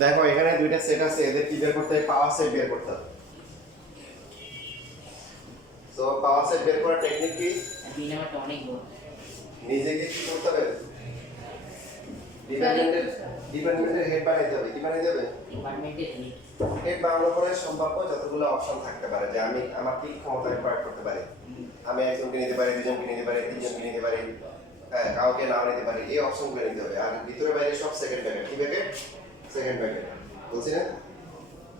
দেখো এখানে দুইটা সেট আছে, এদের কি বের করতে হবে? পাওয়ার সেট বের করতে হবে। তো পাওয়ার সেট বের করার টেকনিক কি? দুই নাম্বারটা অনেক বড়। নিজেকে কি করতে হবে? ডিপার্টমেন্টের হেড বানাইতে হবে। কি বানাইতে হবে? ডিপার্টমেন্টের হেড বানানোর পরে সম্ভাব্য যতগুলো অপশন থাকতে পারে যে আমি আমার কি ক্ষমতা প্রয়োগ করতে পারি। আমি একজনকে নিতে পারি, দুজনকে নিতে পারি, তিনজনকে নিতে পারি, হ্যাঁ কাউকে নাও নিতে পারি, এই অপশনগুলো নিতে হবে। আর ভিতরে বাইরে সব সেকেন্ড প্যাকেট। কি প্যাকেট? Second packet. বলছি না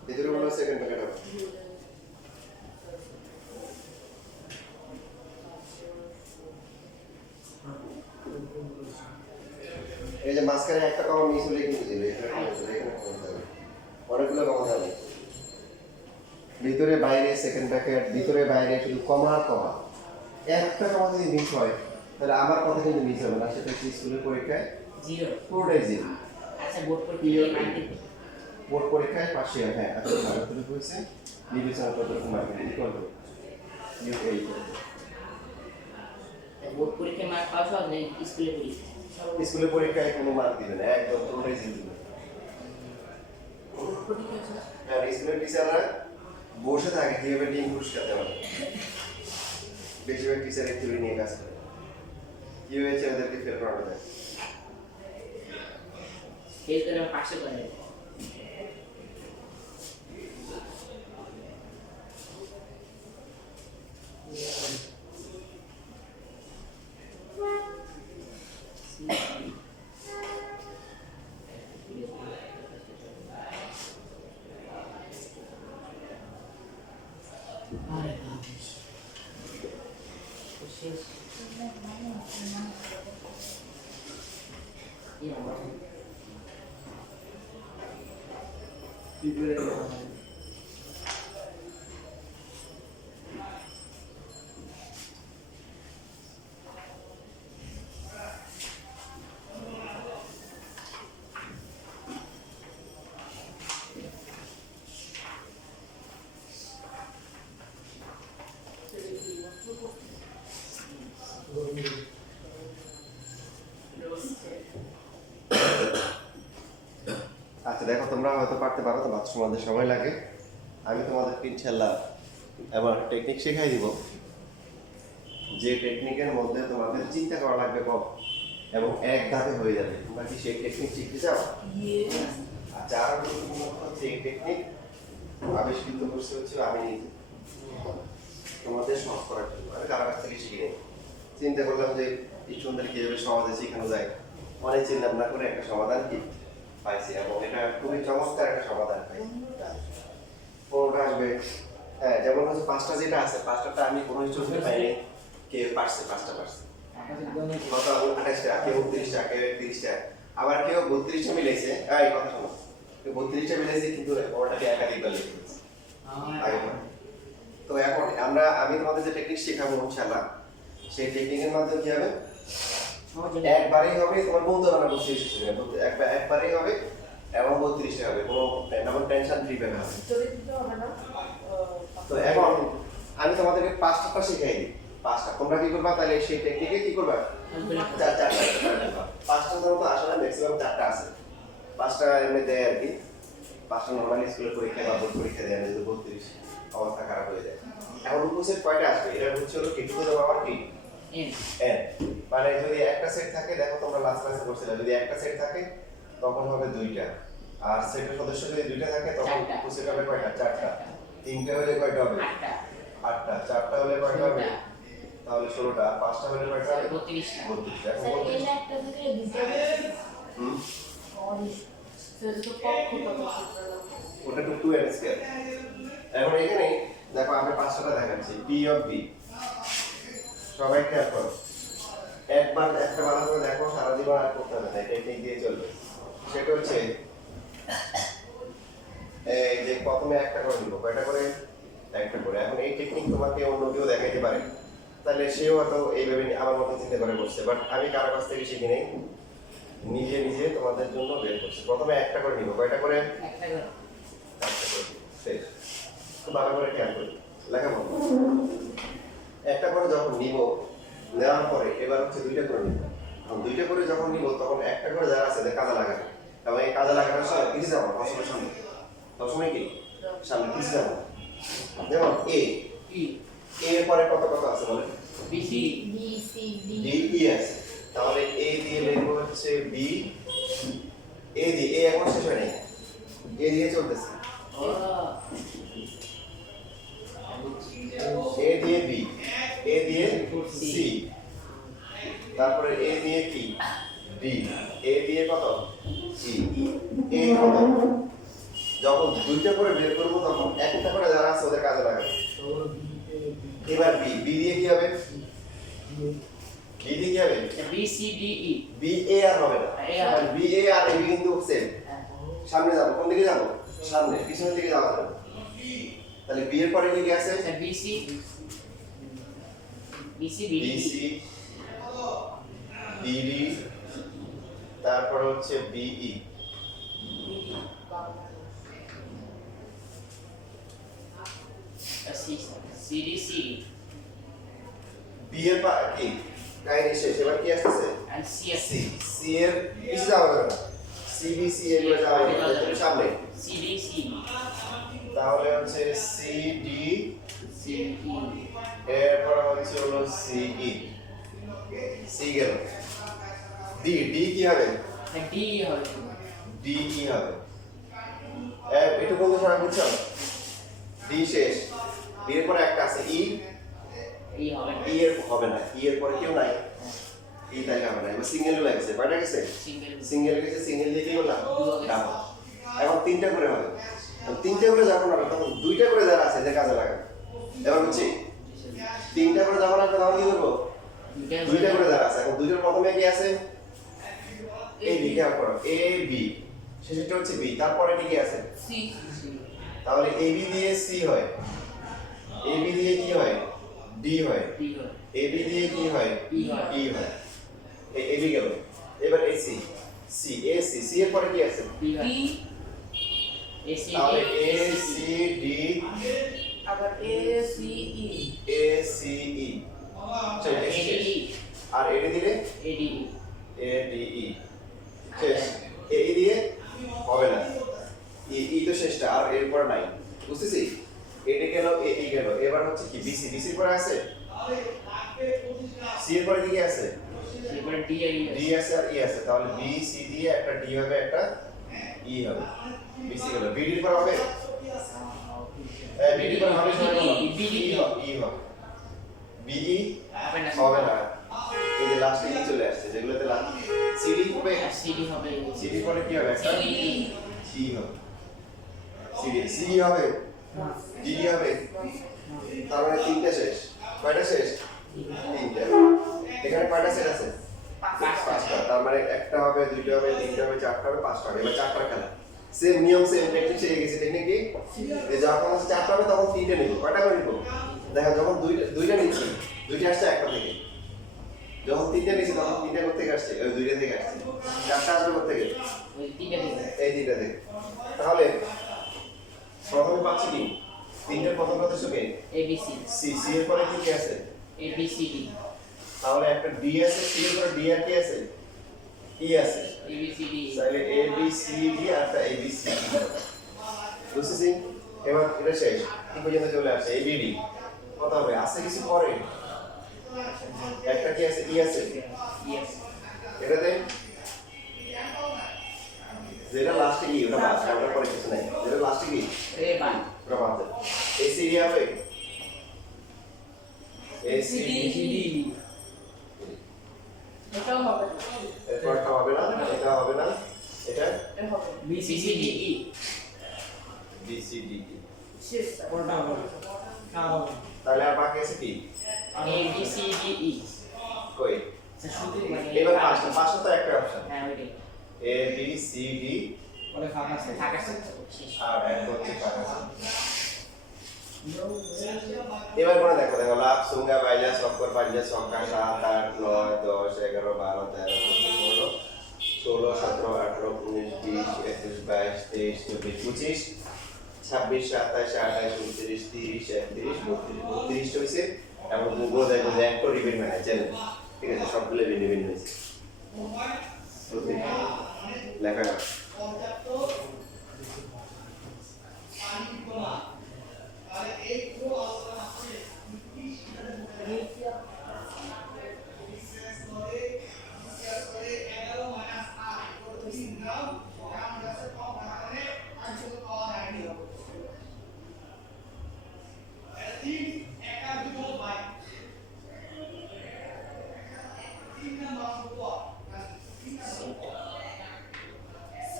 ভিতরে হলো সেকেন্ড প্যাকেট হবে। এই যে মাঝখানে একটা কমা মিস হলে কিন্তু ছিল, অনেকগুলো কমা যাবে। ভিতরে বাইরে সেকেন্ড ব্র্যাকেট, ভিতরে বাইরে শুধু কমা আর কমা। একটা কমা যদি মিস হয় তাহলে আমার কথা কিন্তু মিস হবে না, সেটা হচ্ছে স্কুলের পরীক্ষায় জিরো, পুরোটাই জিরো। আচ্ছা বোর্ড পরীক্ষায় বোর্ড পরীক্ষায় পাশে হ্যাঁ আচ্ছা ভালো করে হয়েছে বিবেচনা করতে market equal to UAE board পরীক্ষায় মার্ক পাওয়া সহজ নেই, স্কুলে পরীক্ষা স্কুলের পরীক্ষায় কোনো মার্ক দিবে না, একদম পুরোটাই জিরো দিবে। আর স্কুলের টিচাররা বসে থাকে কিভাবে টিম পুরস্কার দেওয়া হয়। বেশিরভাগ টিচার এই থিওরি নিয়ে কাজ করে কিভাবে ছেলেদেরকে ফেল করানো যায়। ফেল করে পাশে করে আচ্ছা দেখো তোমরা হয়তো পারতে পারো, তো বাচ্চা তোমাদের সময় লাগে। আমি তোমাদেরকে ইনশাল্লাহ এমন টেকনিক শেখাই দিব যে টেকনিকের মধ্যে তোমাদের চিন্তা করা লাগবে কম এবং এক ধাপে হয়ে যাবে। তোমরা কি সেই টেকনিক শিখতে চাও? আচ্ছা আরো গুরুত্বপূর্ণ হচ্ছে এই টেকনিক আবিষ্কৃত করছে হচ্ছে আমি নিজে, তোমাদের সহজ করার জন্য। আমি কারো কাছ থেকে শিখে নেই, চিন্তা করলাম যে স্টুডেন্টদের কীভাবে সমাজে শেখানো যায়, অনেক চিন্তা ভাবনা করে একটা সমাধান কি পাইছি এবং এটা খুবই চমৎকার একটা সমাধান পাইছি। কোনটা আসবে? হ্যাঁ যেমন হচ্ছে পাঁচটা যেটা আছে, পাঁচটাটা আমি কোনো স্টুডেন্ট পাইনি, কে পারছে পাঁচটা পারছে, কত 28টা, কেউ 29টা, কেউ 31টা, আবার কেউ 32টা মিলাইছে। এই কথা শোনো, কেউ 32টা মিলাইছে কিন্তু ওটাকে একাধিকবার লিখে দিয়েছে। তো এখন আমি তোমাদের যে টেকনিক শেখাবো ইনশাআল্লাহ, সেই টেকনিকের মাধ্যমে কি হবে? একবারেই হবে, তোমার বলতে হবে না 32টা, একবারেই হবে এবং 32টা হবে, কোনো টেনশন ফ্রি পাবে না। তো এখন আমি তোমাদেরকে পাঁচটা শিখাই দিই, পাঁচটা তোমরা কি করবা তাহলে সেই টেকনিকে কি করবা? চারটা পাঁচটা তো আসলে ম্যাক্সিমাম চারটা আছে, পাঁচটা এমনি দেয় আর কি। পাঁচটা নর্মালি স্কুলের পরীক্ষা বা বোর্ড পরীক্ষা দেয়, যদি 32 অবস্থা খারাপ হয়ে যায়। এখন উপসেট কয়টা আসবে? এটা হচ্ছে হলো T to the power T N, মানে যদি একটা সেট থাকে, দেখো তোমরা লাস্ট ক্লাসে পড়ছিলে, যদি একটা সেট থাকে তখন হবে দুইটা, আর সেটের সদস্য যদি দুইটা থাকে তখন উপসেট হবে কয়টা? চারটা। তিনটা হলে কয়টা হবে? আটটা। চারটা হলে কয়টা হবে? তাহলে 16টা। আর পাঁচটা হলে কয়টা হবে? 32টা। এখন 32 ওটা তো 2n স্কয়ার। এখন এখানে দেখো আমি পাঁচটা দেখাচ্ছি, p অফ b সবাই খেয়াল করো, একবার একটা ভালো করে দেখো, সারা জীবন আর করতে হবে না, টেকনিক দিয়ে চলবে। সেটা হচ্ছে এই যে প্রথমে একটা করে দিব, কয়টা করে? একটা করে। এখন এই টেকনিক তোমাকে অন্য কেউ দেখাইতে পারে, তাহলে সেও হয়তো এইভাবে আমার মতো চিন্তা করে করছে, বাট আমি কারো কাছ থেকে শিখি নেই, নিজে নিজে তোমাদের জন্য বের করছি। প্রথমে একটা করে নিব, কয়টা করে? একটা করে। শেষ। খুব ভালো করে খেয়াল করি, লেখাবো। একটা করে যখন নিব, নেওয়ার পরে এবার হচ্ছে দুইটা করে নিব। দুইটা করে যখন নিব তখন একটা করে যারা আছে কাজে লাগাবে, এবং এই কাজে লাগানোর সময় পিছিয়ে যাবো, পিছে যাবো যেমন এ ই এর পরে কত কত আছে বলেন B C B C D D E আছে তাহলে এ দিয়ে লিখবো হচ্ছে বি এ দিয়ে এ এখন শেষ হয় নাই এ দিয়ে চলতেছে ও এ দিয়ে বি এ দিয়ে সি তারপরে এ দিয়ে কি ডি এ দিয়ে কত ই এ কত যখন দুইটা করে বের করবো তখন একটা করে যারা আছে ওদের কাজে লাগাবে এবার বি বি দিয়ে কি হবে বি দিয়ে কি হবে B C D E B A আর হবে না A আর বি এ আর বি কিন্তু সেম সামনে যাবো কোন দিকে যাবো সামনে পিছনের দিকে যাওয়া যাবে তাহলে বি এর পরে কি আছে B C B C B B D C B D তারপর হচ্ছে B E C C D C B এর পা কি কাহিনী শেষ এবার কি আসছে and C S C C এর পিছে যাওয়া যাবে না সি বি সি এগুলো যাওয়া যাবে না তুমি সামনে সি ডি সি তাহলে হচ্ছে সি ডি সি ই এরপর হচ্ছে হলো সি ই সি গেল ডি ডি কি হবে ডি হবে ডি কি হবে একটু বলতে শোনা বুঝছো ডি শেষ ডি এর পরে একটা আছে ই ই হবে ই এর হবে না ই এর পরে কেউ নাই ই তাহলে হবে না এবার সিঙ্গেল লাগছে কয়টা গেছে সিঙ্গেল সিঙ্গেল গেছে সিঙ্গেল দিয়ে কি করলাম দুটো গেছে। ডাবল এখন তিনটা করে হবে তিনটা করে যাবো না তখন দুইটা করে যারা আছে এদের কাজে লাগাবে এবার বুঝছি তিনটা করে যাবো না তখন কি করবো দুইটা করে যারা আছে এখন দুইটার প্রথমে কি আছে এ বি খেয়াল করো এ বি শেষেরটা হচ্ছে বি তারপরে কি আছে সি তাহলে এ বি দিয়ে সি হয় এ বি দিয়ে কি হয় ডি হয় ডি হবে এ বি দিয়ে কি হয় ই হয়। ই হয় এ বি গেল এবার A C C A C C এর পরে কি আছে ডি হয় ডি এ সি তাহলে ডি এ সি ডি আবার A C E A C E চল এ ডি ই আর এ দিলে A D E A D E শেষ এ দিয়ে হবে না ই তো শেষটা আর এর পর নাই বুঝতেছি এডি গেল এ ই গেল এবার হচ্ছে কি বিসি বিসির পরে আছে সি এর পরে কি আছে এরপরে ডি আর ই ডি আছে আর ই আছে তাহলে বি সি দিয়ে একটা ডি হবে একটা ই হবে বিসি গেল বিডির পর হবে বিডির পর হবে সবাই বলো BD ই হবে বিই হবে না হবে না এই যে লাস্টে ই চলে আসছে যেগুলোতে লাস্ট সিডি হবে সি ডি হবে সিডি পরে কি হবে একটা সি ডি সি হবে সিডি সি হবে ডি হবে তার মানে তিনটা শেষ কয়টা শেষ তিনটা এখানে কয়টা সেট আছে পাঁচটা তার মানে একটা হবে দুইটা হবে তিনটা হবে চারটা হবে পাঁচটা হবে এবার চারটা খেলা সেম নিয়ম সেম টেকনিক শিখে গেছি টেকনিক কি এই যখন হচ্ছে চারটা হবে তখন তিনটে নিব কয়টা করে নিব দেখো যখন দুইটা নিচ্ছি দুইটা আসছে একটা থেকে যখন তিনটা নিচ্ছি তখন তিনটা কোথা থেকে আসছে ওই দুইটা থেকে আসছে চারটা আসবে কোথা থেকে ওই তিনটা দিবে এই তিনটা থেকে তাহলে প্রথমে পাচ্ছি কি তিনটের প্রথম কথা শুকে A B C C C এর পরে কি আছে এ বি সি ডি তাহলে একটা ডি আছে সি এর পরে ডি আর কি আছে ই আছে এ বি সি ডি তাহলে এ বি সি ডি আর একটা এ বি সি বুঝতেছি এবার এটা শেষ কি পর্যন্ত চলে আসছে এ বি ডি কত হবে আছে কিছু পরে একটা কি আছে ই আছে ইয়েস এটাতে যেটা লাস্টে কি ওটা বাদ ওটার পরে কিছু নাই যেটা লাস্টে কি এ বাই ওটা বাদ এ সি ডি হবে A C D C D এটাও হবে না এরপরটা হবে না এটা হবে না এটা এটা হবে B C C D E B C D E শেষ কোনটা হবে না হবে তাহলে আর বাকি আছে কি এ বি সি ডি ই কই শুধু মানে এবার পাঁচটা পাঁচটা তো একটা অপশন হ্যাঁ ওইটাই এ বি সি ডি বলে ফাঁকা আছে ফাঁকা আছে শেষ আর এক হচ্ছে ফাঁকা এবার করে দেখো দেখো লাভ সুঙ্গা বাইজা শক্কর বাইজা সংখ্যা 7 8 9 10 11 12 13 14 15 16 17 18 19 20 21 22 23 24 25 26 27 28 29 30 31 32 হয়েছে এবং গুগল দেখো যে একটা রিবেন ম্যানেজার ঠিক আছে সবগুলো ভিন্ন ভিন্ন হয়েছে লেখা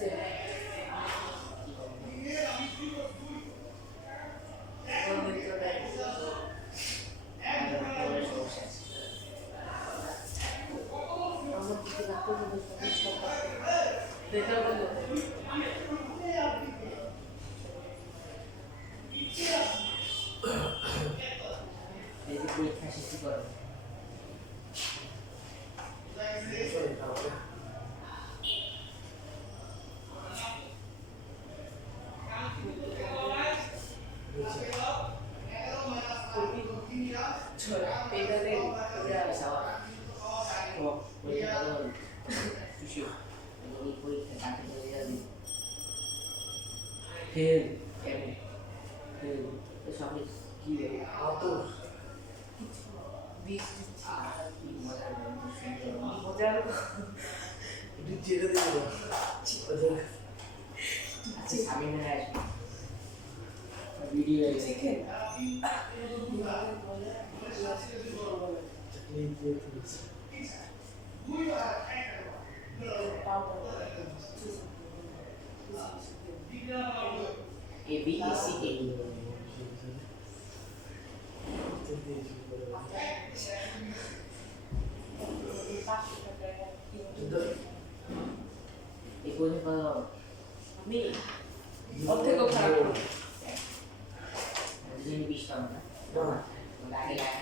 সেভ আমার দিকে রাখতে হবে দেখা বলো এই যে পরীক্ষা শেষ করো পেডালের ও পরীক্ষা করো খুশি এই পরীক্ষা কাকে করে যাবে ফেল কেমন ফেল সবাই কি দেবে বিশ কি মজা লাগবে সুন্দর মজার আচ্ছা স্বামী মনে আসবে video chicken A B E C T এই কোণে পাওয়া আমি ওর থেকেও খারাপ করি। দুজনে 20 টাকা না আগে লাগে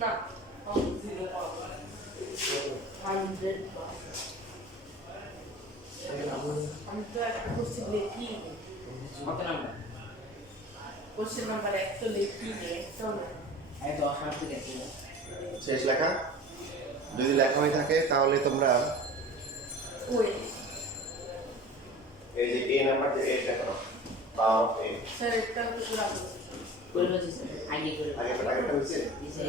না 100 আমি তো একটা কোশ্চেন লিখি কত নাম্বার কোশ্চেন নাম্বার 1 তো লিখি একটাও না এই 10 নাম্বার দেখি শেষ লেখা যদি লেখা হয়ে থাকে তাহলে তোমরা ওই এই যে এ নাম্বার যে এটা করো পাওয়ার অফ এ স্যার একটা তো পুরো আছে করে বলছি স্যার আগে করে আগেটা হয়েছে দিছে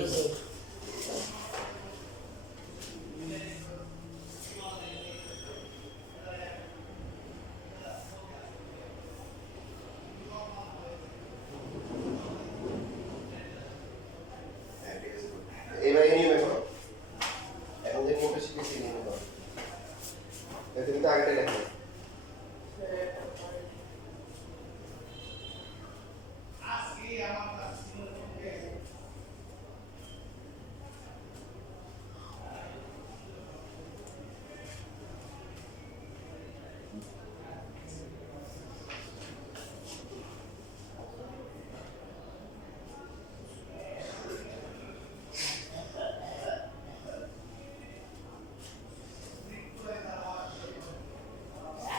এবার এই নিয়মে করো এখন যে নিয়মটা শিখেছি এই নিয়মে করো তুমি তো আগেটা লেখো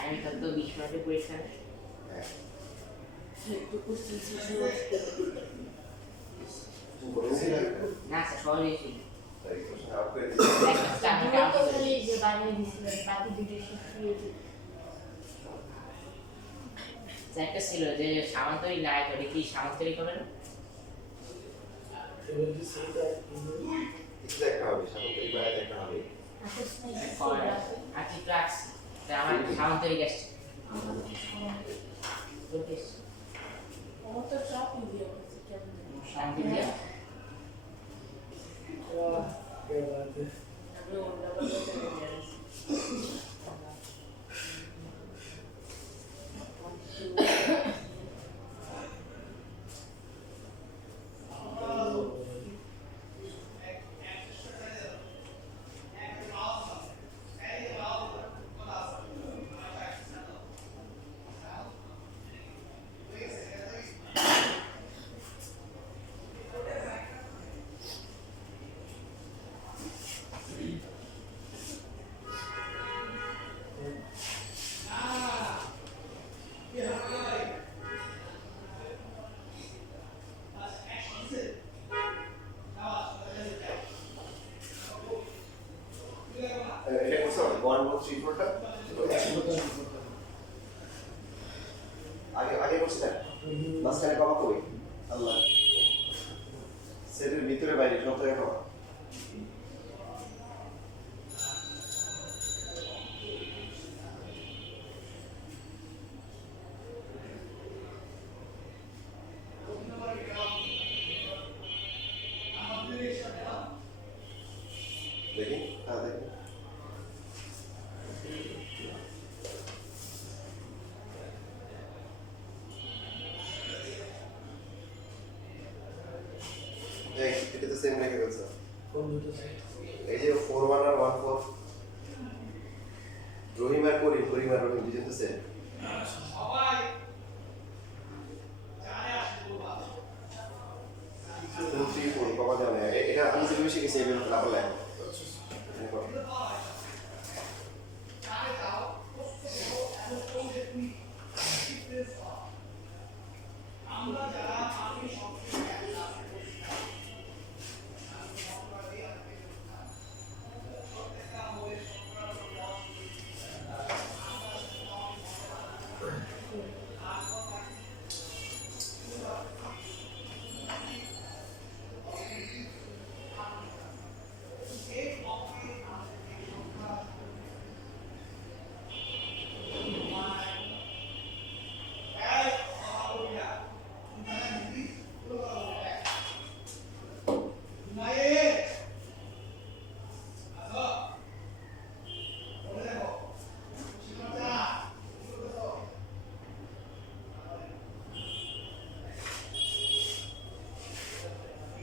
আমি তো 20 মিনিটের পরীক্ষা একটু কোশ্চেন শেষ না স্যার সহজেই ছিল তাই কোশ্চেন আউট করে একটা চারটে কাউন্ট করে যে বাইরে দিছিলেন বাকি দুটো শিখিয়ে একটা ছিল যে সামান্তরিক নায়ক ওটা কি সামান্তরিক হবে না কিছু দেখা হবে সামনে বাইরে দেখা হবে আর চিত্র আঁকছি তা আমার সামান্তরিক আসছে ওকে আমার তো সব ভিডিও করছি কেমন শান্তি দিয়া আমি ওটা বলতে এটা করছো 1 2 3 4টা আগে করছিলেন মাঝখানে কমা কই আল্লাহ সেটের ভিতরে বাইরে সব জায়গায় কমা দেখি দেখি সেম রেখে ফেলছো কোন দুটো চাই? এই যে 4-1 আর 1-4 রহিম আর করিম দুজন তো সেম টু থ্রি ফোর কমা দেওয়া নেই এটা আমি যেভাবে শিখেছি এইভাবে না বলে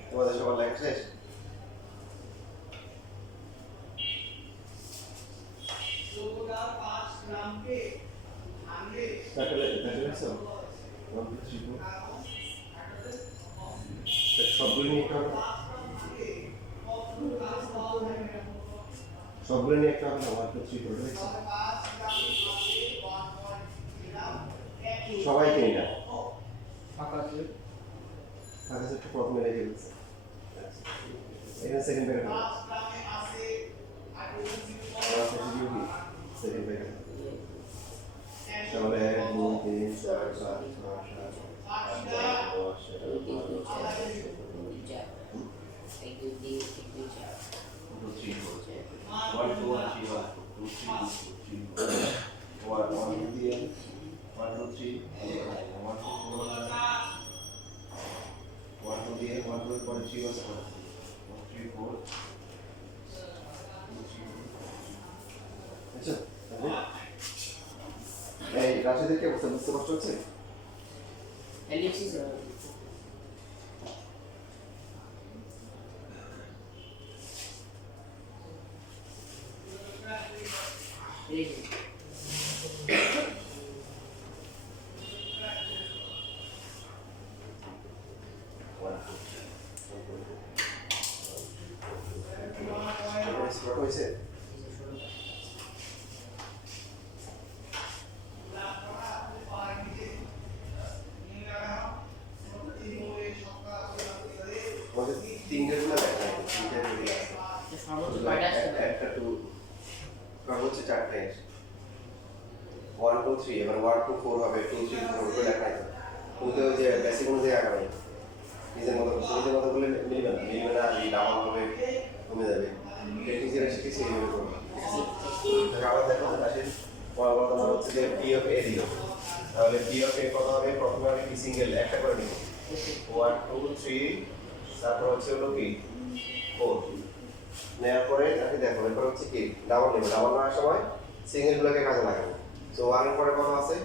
তোমাদের সবার লেখা শেষ সবগুলো নিয়ে একটা সবগুলো নিয়ে একটা হবে না 1 2 3 4 সবাইকে এটা ফাঁকা আছে আগে একটু প্রথমে রেখে দিচ্ছি এটা সেকেন্ড প্যাকেট সেকেন্ড প্যাকেট তাহলে 1 2 3 4 5 6 7 8 9 এই রাশিদের কি অবস্থা বুঝতে কষ্ট হচ্ছে এলিপসিস হয়েছে তিনটে গুলো দেখা যায় তিনটে বেরিয়ে আসে সর্বোচ্চ কয়টা আসতে পারে? একটা টু সর্বোচ্চ চারটে 1 2 3 এবার 1 2 4 হবে 2 3 4 করে লেখা আছে ওতে ওই যে বেসিক অনুযায়ী আঁকা নেই নিজের মতো বলে মিলবে না এই ডাবল হবে কমে যাবে টেকনিক যেটা শিখেছি এইভাবে করবো আবার দেখো আসেন পরবর্তী তোমার হচ্ছে যে পি অফ এ দিও তাহলে পি অফ এ কত হবে প্রথমে আমি পি সিঙ্গেল একটা করে নিব 1 2 3 তারপর হচ্ছে হলো কি 4 নেওয়ার পরে তাকে দেখো এরপর হচ্ছে কি ডাবল নেব ডাবল নেওয়ার সময় সিঙ্গেল গুলোকে কাজে লাগাবো সো 1 এর পরে কত আছে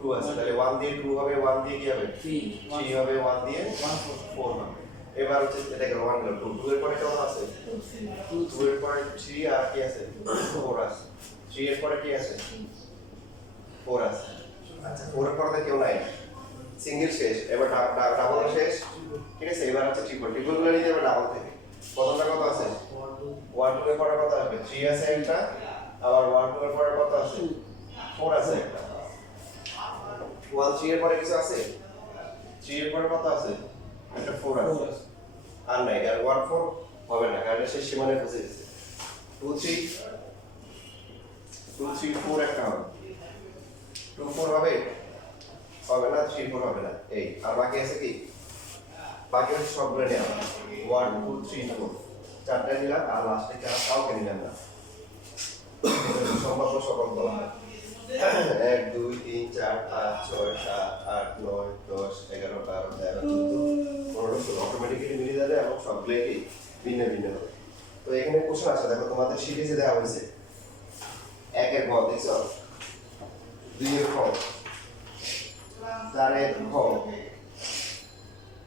2 আছে তাহলে 1 দিয়ে 2 হবে 1 দিয়ে কি হবে 3 হবে 1 দিয়ে 4 হবে এবার হচ্ছে এটা গেল 1 গেল 2 এর পরে কত আছে 2 এর পরে 3 আর কি আছে 4 আছে 3 এর পরে কি আছে 4 আছে আচ্ছা 4 এর পরে কেউ নাই সিঙ্গেল শেষ এবার ডাবল শেষ ঠিক আছে এবার হচ্ছে ট্রিপল গুলো নিতে হবে ডাবল থেকে প্রথমটা কত আছে 1 2 এর পরে কত আসবে 3 আছে একটা আবার 1 2 এর পরে কত আছে 4 আছে একটা 1 3 এর পরে কিছু আছে 3 এর পরে কত আছে একটা 4 আছে আর নাই আর 1 4 হবে না কারণ শেষ সীমানায় ফেসে গেছে 2 3 4 একটা হবে 2 4 হবে না 3 4 হবে না এই আর বাকি আছে কি বাকি হচ্ছে সবগুলো নেওয়া 1 2 3 4 চারটা নিলাম আর লাস্টে চার কাউকে নিলাম না সম্ভাব্য সকল বলা হয় 1 2 3 4 5 6 7 8 9 10 11 12 13 14 15 16 অটোমেটিক্যালি মিলে যাবে এবং সবগুলোই কি ভিন্ন ভিন্ন হবে তো এখানে কোশ্চেন আছে দেখো তোমাদের সিরিজে দেওয়া হয়েছে 1 এর গ দেখছো 2 এর খ 4 এর খ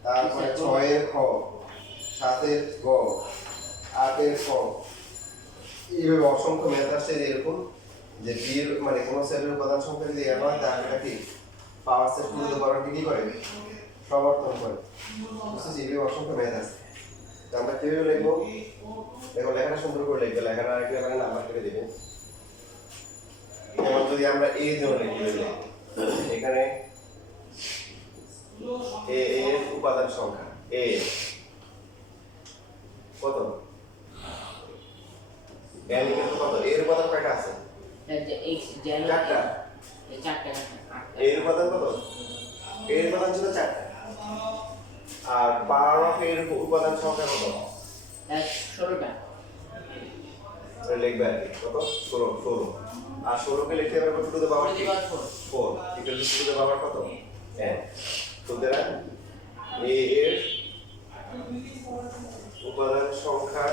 তারপরে 6 এর খ 7-এর গ, 8-এর ক, এইভাবে অসংখ্য ম্যাথ আসছে যে এরকম যে বিয়ের মানে কোনো সেলের উপাদান সংখ্যা যদি এর হয় তাহলে এটা কি পাওয়ার সেট টু দ্য পাওয়ার কি করে সমর্থন করে। বুঝতেছি এইভাবে অসংখ্য ম্যাথ আছে। তো আমরা কিভাবে লিখবো? দেখো লেখাটা সুন্দর করে লিখবে, লেখাটা আরেকটু এখানে নাম্বার করে দেবেন। যেমন যদি আমরা এ ধরে লিখি, এখানে এ এর উপাদান সংখ্যা এ কত, n কিন্তু কত, এর উপাদান কয়টা আছে? চারটা। এর উপাদান কত? এর উপাদান ছিল 4টা। আর পাওয়ার অফ এর উপাদান সংখ্যা কত? 16টা। লিখবে আর কি কত? 16। আর 16 কে লিখতে পারবো two the power 4 equal to to the পাওয়ার কত? n। সুতরাং এ এর উপাদান সংখ্যা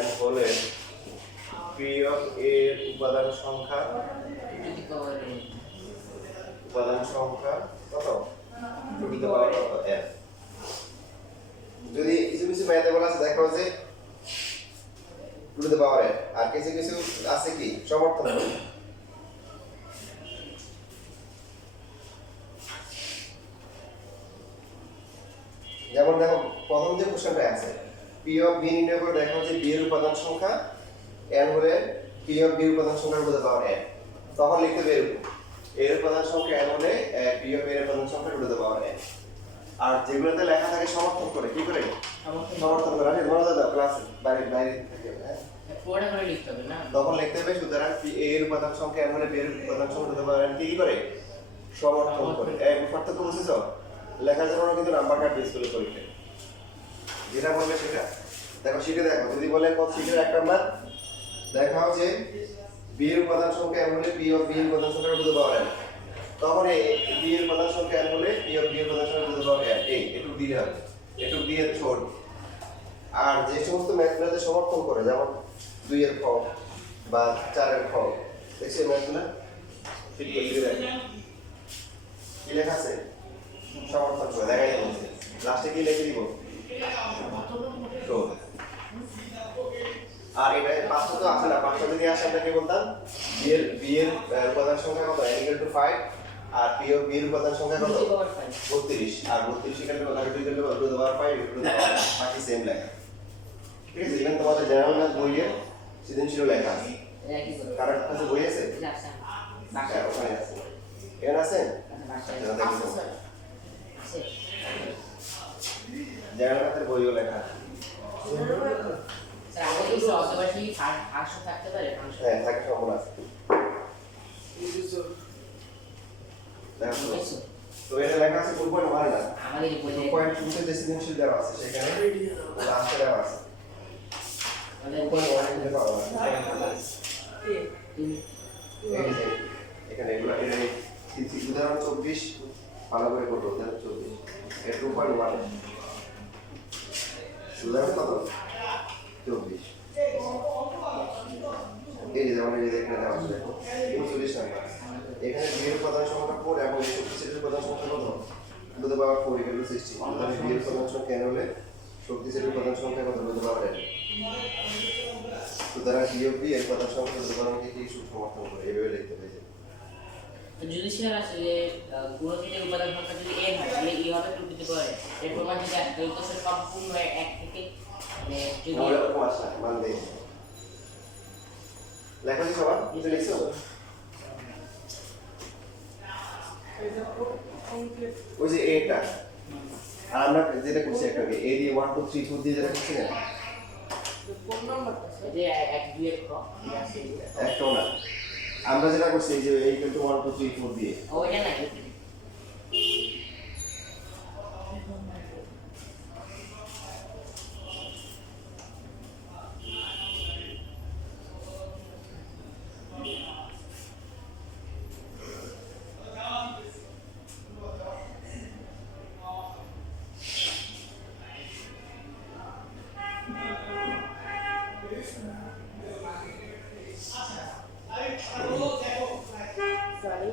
n হলে পি অফ এর উপাদান সংখ্যা কত? টু টু দ্য পাওয়ার কত? n। যদি কিছু কিছু ম্যাথে বলা আছে দেখো যে two to the power n, আর কিছু কিছু আছে কি সমর্থন করে। যেমন দেখো প্রথম যে কোশ্চেনটা আছে পি অফ বি নির্ণয় করে দেখো যে বি এর উপাদান সংখ্যা n হলে পি অফ বি এর উপাদান সংখ্যা টু দ্য পাওয়ার n, তখন লিখতে হবে এরকম এর উপাদান সংখ্যা n হলে পি অফ এর উপাদান সংখ্যা টু দ্য পাওয়ার n। আর যেগুলোতে লেখা থাকে সমর্থন করে কি করে সমর্থন করে আসে ধরো দাদা ক্লাসে বাইরে বাইরে থাকে হ্যাঁ পুরোটা করে লিখতে হবে না, তখন লিখতে হবে সুতরাং পি এর উপাদান সংখ্যা n হলে বি এর উপাদান সংখ্যা টু দ্য পাওয়ার n কি করে সমর্থন করে। এই পার্থক্য বুঝেছো? লেখার জন্য কিন্তু নাম্বার কার্ড ইউজ করে পরীক্ষায় যেটা বলবে সেটা দেখো শিখে দেখো। যদি বলে কত শিখে 1 নাম্বার দেখাও যে বি এর উপাদান সংখ্যা n হলে পি অফ বি এর উপাদান সংখ্যা টু দ্য পাওয়ার n, তখন এই বি এর উপাদান সংখ্যা n হলে পি অফ বি এর উপাদান সংখ্যা টু দ্য পাওয়ার n এই একটু দিয়ে হবে একটু দিয়ে ছোট। আর যে সমস্ত ম্যাথগুলোতে সমর্থন করে যেমন 2 এর ফর্ম বা 4 এর ফর্ম দেখছি ম্যাথগুলো ঠিক করে দিয়ে দেখো কি লেখা আছে সমর্থন করে দেখাই যাচ্ছে লাস্টে কি লিখে দিব তো। আর এটা 5টা তো আসে না, 5টা যদি আসে আমরা কি বলতাম বি এর উপাদান সংখ্যা কত n = 5 আর পি অফ বি এর উপাদান সংখ্যা কত 32 আর 32 এখানে কত to the power 5 to the power বাকি সেম লেখা। ঠিক আছে? ইভেন তোমাদের জেনারেল ম্যাথ বইয়ে সৃজনশীল লেখা আছে কারণ কাছে বই আছে হ্যাঁ ওখানে আছে এখানে আছে জেনারেল ম্যাথের বইও লেখা আছে হ্যাঁ থাকে সম্পূর্ণ আছে। দেখো তো এটা লেখা আছে কোন পয়েন্ট মানে না আমাদের বইতে 2.2 তে সৃজনশীল দেওয়া আছে সেখানে লাস্টে দেওয়া আছে এখানে এগুলো উদাহরণ 24 ভালো করে করবো উদাহরণ 24 এর 2.1 উদাহরণ কত 24 এই যে যেমন এই যে এখানে দেওয়া আছে দেখো 39 নাম্বার এখানে বি এর উপাদান সংখ্যা 4 এবং শক্তিশালী উপাদান সংখ্যা কত টু দ্য পাওয়ার 4 = 60। তাহলে বি এর উপাদান সংখ্যা n হলে শক্তিশালী উপাদান সংখ্যা কত টু দ্য পাওয়ার n। সুতরাং বি অফ বি এর উপাদান সংখ্যা টু দ্য পাওয়ার n কে কি সমর্থন করে এইভাবে লিখতে হবে। যদি স্যার আছে যে গুণকের উপাদান সংখ্যা যদি n হয় তাহলে e হবে টু দিতে পারে এর প্রমাণ যদি আসে তাহলে তো সেটা সম্পূর্ণ এক থেকে মানে যদি এরকম আসে মান দেই লেখা কি সবার কি লিখছো ওই যে এটা আর আমরা যেটা করছি একটা এ দিয়ে 1 2 3 4 দিয়ে যেটা করছি না কোন নাম্বারটা যে 1 2 এর ক আছে একটাও না আমরা যেটা করছি এই যে a = 1 2 3 4 দিয়ে ওইটা নাকি সরি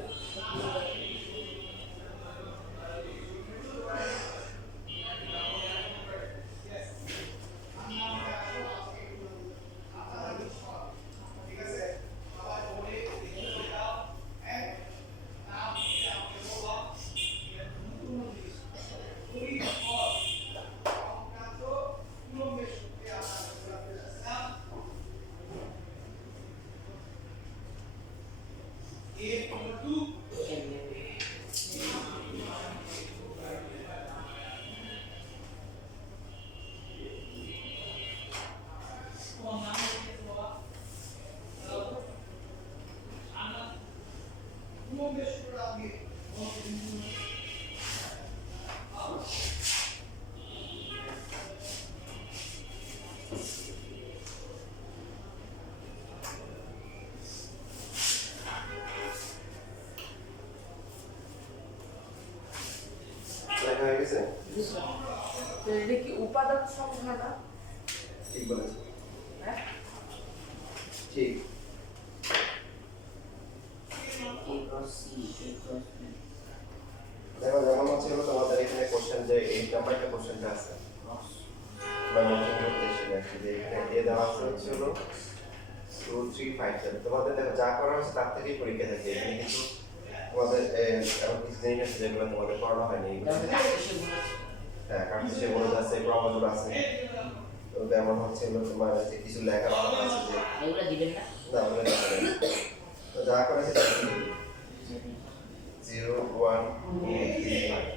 লেখা হয়ে গেছে? তো এটা কি উপাদান সংখ্যা না? ঠিক বলেছো। হ্যাঁ? ঠিক। A cross C, A cross B. দেখো যেমন হচ্ছে হলো তোমাদের এখানে কোশ্চেন যে 8 নাম্বারটা কোশ্চেনটা আছে Cross. মানে যে এখানে এ দেওয়া আছে হচ্ছে হলো 2 3 5 7 তোমাদের দেখো যা করা হয়েছে তার থেকেই পরীক্ষা থাকে এখানে কিন্তু তোমাদের এমন কিছু জিনিস আছে যেগুলো তোমাদের পড়ানো হয়নি এগুলো তাহলে কাটতে গুণ আছে। হ্যাঁ কার্তিসে বলে যাচ্ছে প্রমাজুর আছে তো যেমন হচ্ছে হলো তোমার যে কিছু লেখা আছে যে এগুলো দিবেন না? না ওগুলো লেখা নেই। তো যা করেছে তার 0 1 2 3 5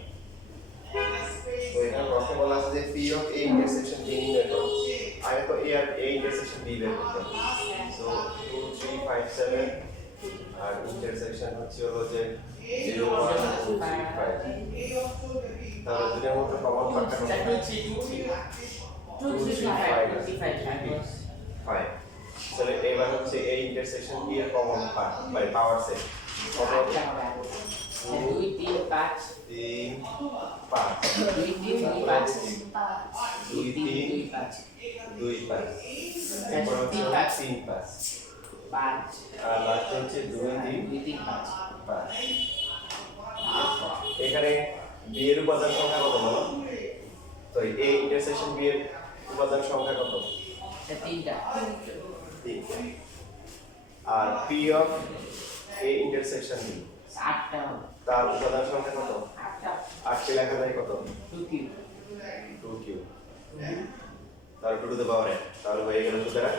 তো এখানে প্রশ্ন বলা আছে যে P of A intersection B নির্ণয় করো আগে তো এ আর এ ইন্টারসেকশন বি বের করতে হবে সো 2 3 5 7 আর ইন্টারসেকশন হচ্ছে হলো যে 0 1 2 3 5 তাহলে দুটোর মধ্যে কমন পার্টটা কত 2 3 5 5 তাহলে এবার হচ্ছে এ ইন্টারসেকশন বি এর common part by power set কত হবে 2 3 5 3 5 2 3 5 2 3 5 2 5 এরপর হচ্ছে 3 5 5 আর লাস্ট হচ্ছে 2 3 2 3 5 5 এখানে বি এর উপাদান সংখ্যা কত বলো তো এ ইন্টারসেকশন বি এর উপাদান সংখ্যা কত তিনটা 3 আর P of A intersection B 8টা হবে তার উপাদান সংখ্যা কত 8টা 8 কে লেখা যায় কত 2 কিউব 2 কিউব তার 2 টু দ্য পাওয়ার n তাহলে হয়ে গেল সুতরাং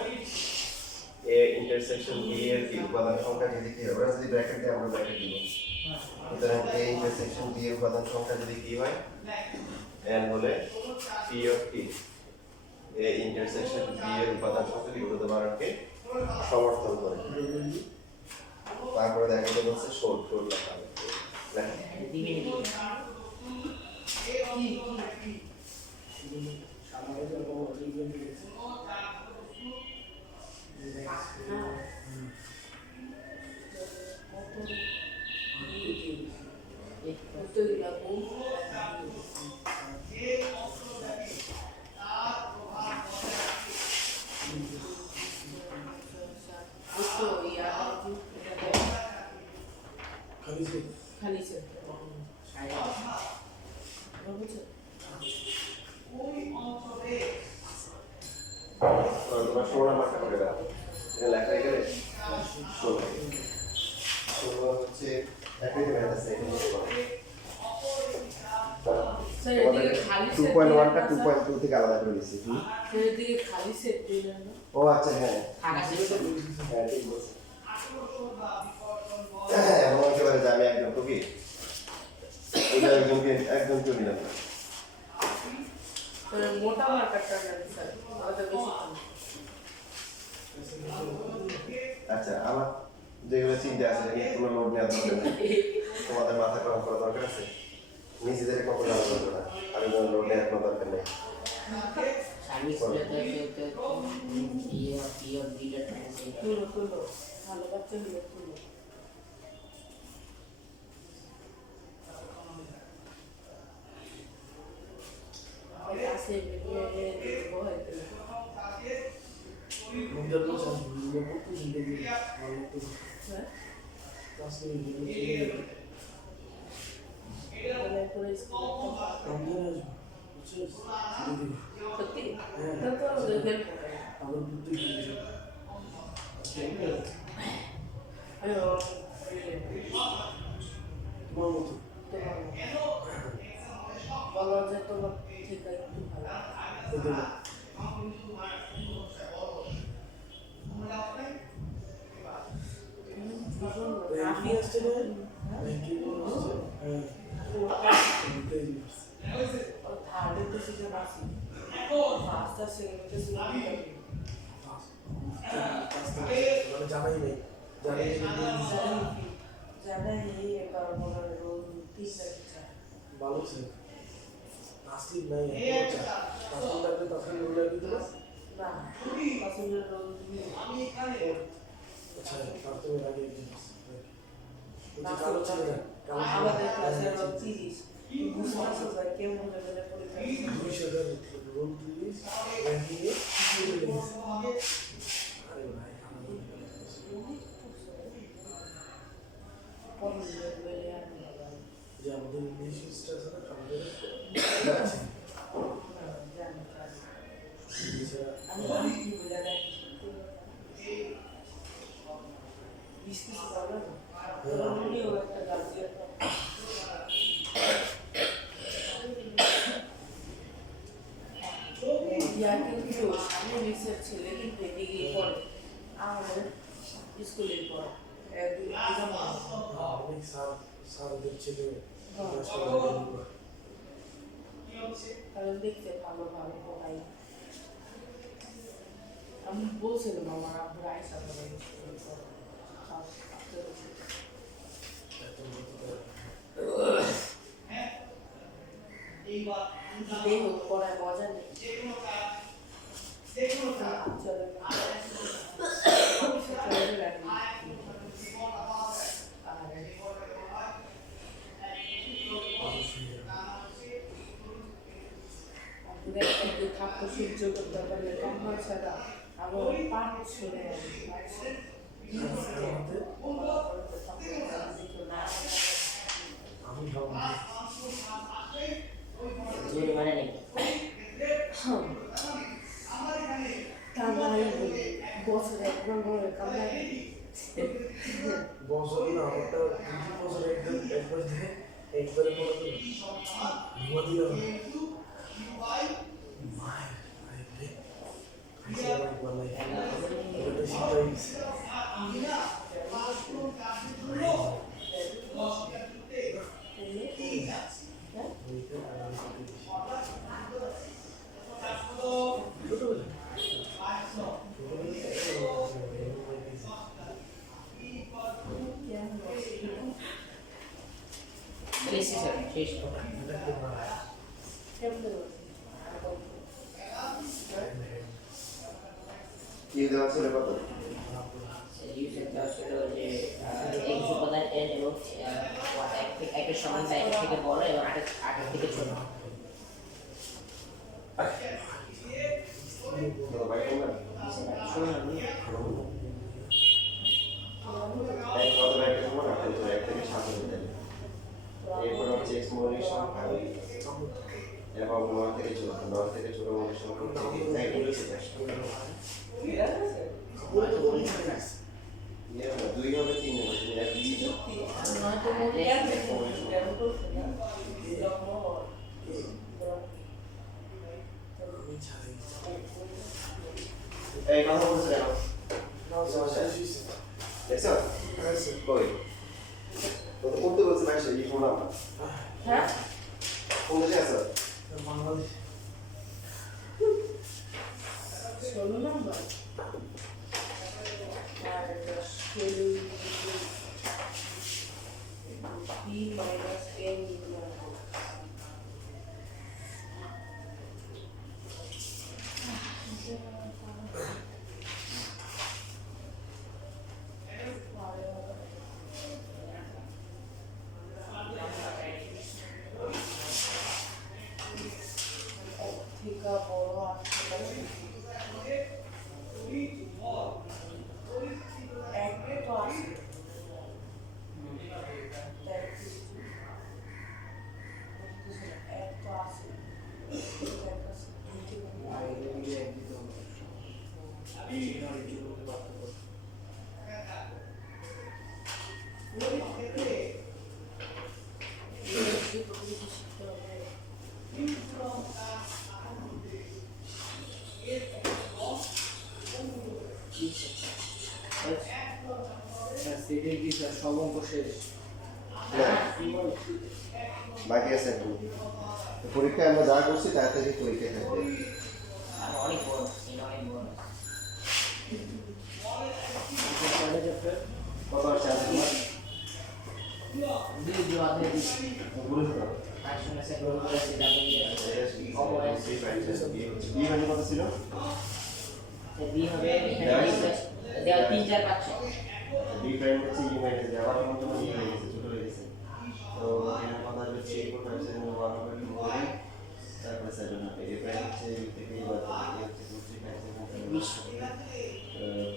এ ইন্টারসেকশন বি এর কি উপাদান সংখ্যা যদি কি হবে আমরা যদি ব্র্যাকেট দিই আমরা ব্র্যাকেট দিব সুতরাং এ ইন্টারসেকশন বি এর উপাদান সংখ্যা যদি কি হয় n হলে পি অফ কি এ ইন্টারসেকশন বি এর উপাদান সংখ্যা কি টু দ্য পাওয়ার কে সমর্থন করে তারপরে দেখা গেল হচ্ছে শর্ট লেখা হবে লেখা দিবেন কি খালি সে তোমার 16 নাম্বারটা করে দাও এটা লেখা গেলে 16 হচ্ছে একই ম্যাথ আছে স্যার এদিকে খালি সেট 2.1 টা 2.2 থেকে আলাদা করে দিয়েছি স্যার এদিকে খালি সেট দিলেন না ও আচ্ছা হ্যাঁ ফাঁকা ছিল হ্যাঁ ঠিক বলছেন এমন একেবারে যাবে একদম তো কি এটা একজনকে দিলাম না স্যার মোটা মার্কারটা দেন স্যার ওটা বেশি আচ্ছা আমার যেগুলো চিন্তা আছে কোনো লোড নেওয়ার দরকার নেই তোমাদের মাথা গরম করা দরকার আছে নিজেদের কত জানা দরকার না আমি লোড নেওয়ার কোনো দরকার নেই সার্ভিস লেতে ইয়ে বিটা ট্রান্সলেট তুলো ভালো বাচ্চা হলো তুলো আসে বেরিয়ে বহাইতে হ্যাঁ বলে করে সত্যি তো হেল্প বলো যে তোমার ঠিক আছে ভালো আমি আসছে না থার্ডে তো সিজন আসি ফার্স্ট আর সেকেন্ডে সিজন জানাই নেই জানাই জানা ही এবার বলার রোল 3 লেখা ভালো ছিল নাসিব নাই এখন নাসিব লাগলে তখন রুলে দিতে না আসলে রোল 2 আচ্ছা তার তুমি আগে দিস বুঝি কালো ছিল না কালো আমাদের ক্লাসের রোল 30 বুঝতে পারছো কেমন লেভেলে পরীক্ষা 200 রোল 30 র্যাঙ্কিংয়ে আরে ভাই যে আমাদের ইংলিশ মিস্টার আছে না আমাদের আমি কি বলে দেয় বিস্কিট খাওয়া না উনিও একটা গার্জিয়ান या কিন্তু সামনে মিক্সার ছিল কিন্তু ডিগ্রি পড়ে আমাদের স্কুলের পর এক্সাম অনেক স্যার দিচ্ছে যে কারণ দেখতে ভালো ভালো পড়াই আমি বলছিলাম আমার আব্বুর আইসা বলে দেহ পড়ায় মজা নেই থাকতে সহ্য করতে পারলে কান্না ছাড়া আবার পাঠ ছড়ে আমি ভাবছি জরিমানা নেই কান্নাই বলি বছরে একবার বলে কান্নাই বছর না ওটা 2 বছর একবার দিয়ে একবারে পড়া তো ঘুমা দিল মাই রে আইসা একবার নাই এটা শিখাইছে বেশি স্যার শেষ কি দেওয়া ছিল কত ইউসেফটা ছিল যে একশো উপাদান এন এবং একের সমান বা একের থেকে বড় এবং আটের থেকে ছোট ভাই কোনটা শুনুন এক কত ব্যাংকে তোমার রাখতে তো 1 থেকে 7 হতে দেবে এরপর হচ্ছে এক্স মৌলিক সংখ্যা এবং 9 থেকে ছোট 9 থেকে ছোট মৌলিক সংখ্যা দুই হবে 3 হবে তুমি এক দিচ্ছ নয়তো মনে আছে কেমন করছে না আমি ছাড়ি এই কথা বলছ কেন না সমস্যা দেখছো কই তো কোনটা বলছ ভাই সেই ফোন নাম্বার হ্যাঁ কোন দেশে আছো বাংলাদেশ 16 নম্বর আর 16 b minus n থেকে বড় আসলে এক তো আছে এক তো আছে শিখতে হবে সিডি কি সব অঙ্ক শেষ বাকি আছে এখন পরীক্ষায় আমরা যা করছি তার থেকে পরীক্ষায় থাকবে আর অনেক বড় এটা অনেক বড় কত আসছে তোমার বাদ হয়ে দিচ্ছি গুলো তো আর শুনে সে গ্রহণ করেছে বি মানে কত ছিল? বি হবে দেওয়া 3 4 5 বি প্রাইম হচ্ছে ই মাইনাস বি আবার মতো ই হয়ে গেছে ছোট হয়ে গেছে তো এর কথা হলো 3.5 7 1 over 2 করে তারপরে 7 হবে এ প্রাইম হচ্ছে এই থেকে এই বাদ দিয়ে হচ্ছে 2 3 5 7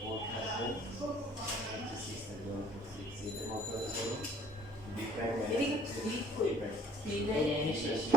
4 থাকবে 6 থাকবে 1 4 6 এর মতো হচ্ছে বি প্রাইম এদিকে মাইনাস ক্লিক করি বি প্রাইম ক্লিক এই যে